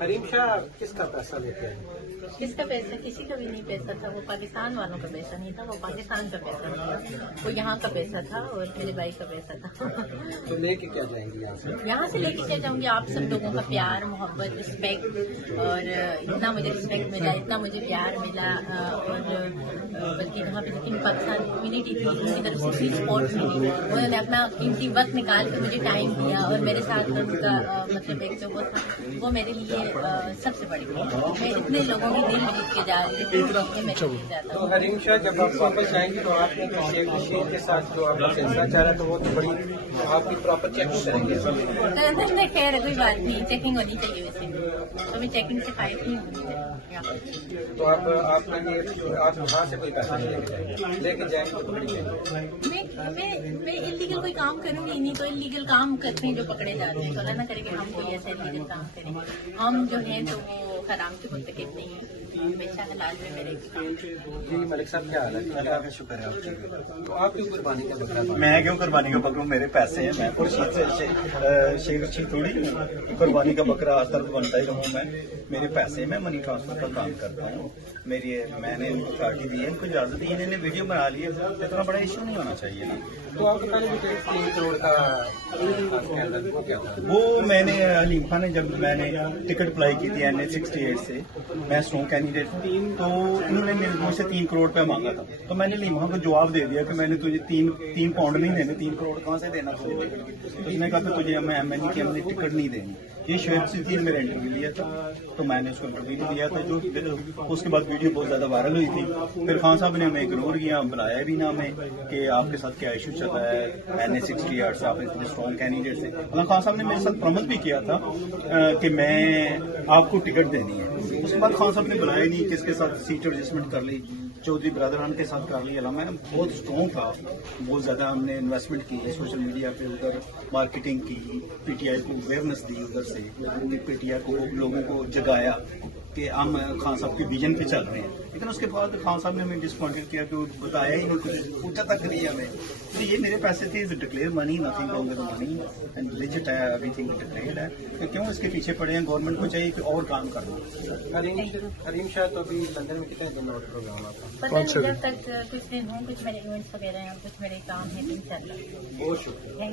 حریم شاہ کس کا پیسہ لیتے ہیں؟ کس کا پیسہ؟ کسی کا بھی نہیں پیسہ تھا. وہ پاکستان والوں کا پیسہ نہیں تھا, وہ پاکستان کا پیسہ نہیں تھا, وہ یہاں کا پیسہ تھا اور میرے بھائی کا پیسہ تھا. تو لے کے کیا جائیں گے یہاں سے؟ یہاں سے لے کے کیا جاؤں گی؟ آپ سب لوگوں کا پیار, محبت, رسپیکٹ, اور اتنا مجھے رسپیکٹ ملا, اتنا مجھے پیار ملا, اور بلکہ وہاں پہ جتنی پاکستان کمیونٹی تھی ان کی طرف سے بھی سپورٹ ملی. انہوں نے اپنا قیمتی وقت نکال کے مجھے ٹائم دیا اور میرے ساتھ ان کا مطلب ایک جو وہ تھا وہ میرے لیے سب سے بڑی بات. میں اتنے لوگوں کے دل جیت کے جا رہی تھی, یہ میں جیت جاتا ہوں. حریم شاہ جب آپ واپس جائیں گے تو آپ نے شیخ کے ساتھ جو آپ کا فیصلہ چاہ تو وہ تو بڑی آپ کی پراپر چیکنگ کریں گے. میں خیر کوئی بات نہیں, چیکنگ ہونی چاہیے. ویسے ابھی چیکنگ سے فائد نہیں ہوگی. تو آپ کا یہ آپ وہاں سے کوئی پیسہ نہیں لے کے جائیں گے تو بڑی میں انلیگل کوئی کام کروں گی نہیں, تو انلیگل کام کرتے ہیں جو پکڑے جاتے ہیں. تو اللہ نہ کرے کہ ہم کوئی ایسا انلیگل کام کریں. ہم جو ہیں تو وہ حرام کے مرتکب نہیں ہیں, ہمیشہ حلال میں میرے کام. جی ملک صاحب کیا حال ہے؟ اللہ کا شکر ہے آپ کی. تو آپ کیوں قربانی کا بکرا؟ میں کیوں قربانی کا بکرا؟ میرے پیسے ہیں, میں شیخ رشید تھوڑی قربانی کا بکرا آج تک بنتا ہی رہوں. میں میرے پیسے میں منی ٹرانسفر کا کام کرتا ہوں. میں نے ان کو اتھارٹی دی ہے, ان کو اجازت دی ہے, انہوں نے ویڈیو بنا لی ہے. اتنا بڑا ایشو نہیں ہونا چاہیے نا. تو آپ پہلے بھی 3 کروڑ کا وہ میں نے حلیم خان نے جب میں نے ٹکٹ اپلائی کی تھی NH-68 سے, میں اسٹرانگ کینڈیڈیٹ ہوں, تو انہوں نے مجھ سے 3 کروڑ روپے مانگا تھا. تو میں نے حلیم خان کو جواب دے دیا کہ میں نے تجھے 3 پاؤنڈ نہیں دینے, 3 کروڑ کہاں سے دینا تجھے. تو اس نے کہا کہ تجھے میں MNE کی ٹکٹ نہیں دیں گے. یہ شعیب صدیقی نے میرا انٹرویو لیا تھا, تو میں نے اس کو انٹرویو دیا تھا. جو اس کے بعد ویڈیو بہت زیادہ وائرل ہوئی تھی. پھر خان صاحب نے ہمیں اگنور کیا, بلایا بھی نہ ہمیں کہ آپ کے ساتھ کیا ایشو چل رہا ہے. NH-68 سے آپ اتنے اسٹرانگ کینڈیڈیٹ سے. خان صاحب نے میرے ساتھ پرومس بھی کیا تھا کہ میں آپ کو ٹکٹ دینی ہے. اس کے بعد خان صاحب نے بلایا نہیں, کس کے ساتھ سیٹ ایڈجسٹمنٹ کر لی, چودھری برادران کے ساتھ کر لی. میں بہت اسٹرانگ تھا, بہت زیادہ ہم نے انویسٹمنٹ کی ہے سوشل میڈیا پہ, ادھر مارکیٹنگ کی, PTI کو اویئرنیس دی ادھر سے, PTI کو لوگوں کو جگایا کہ ہم خان صاحب کی ویژن پہ چل رہے ہیں. لیکن اس کے بعد خان صاحب نے ہمیں ڈسپوائنٹڈ کیا کہ بتایا ہی نہیں, کچھ پوچھا تک نہیں ہمیں. تو یہ میرے پیسے تھے, declare money, nothing wrong with money and legit ہے, ایوری تھنگ ڈکلیئرڈ ہے. تو کیوں اس کے پیچھے پڑے ہیں؟ گورنمنٹ کو چاہیے کہ اور کام کرنا. حریم شاہ تو ابھی لندن میں کتنے دن اور پروگرام آپ کا؟ پتہ نہیں, جب تک کچھ دن ہوں, کچھ میرے ایونٹس وغیرہ ہیں, کچھ میرے کام ہیں, 3-4 بہت شکریہ.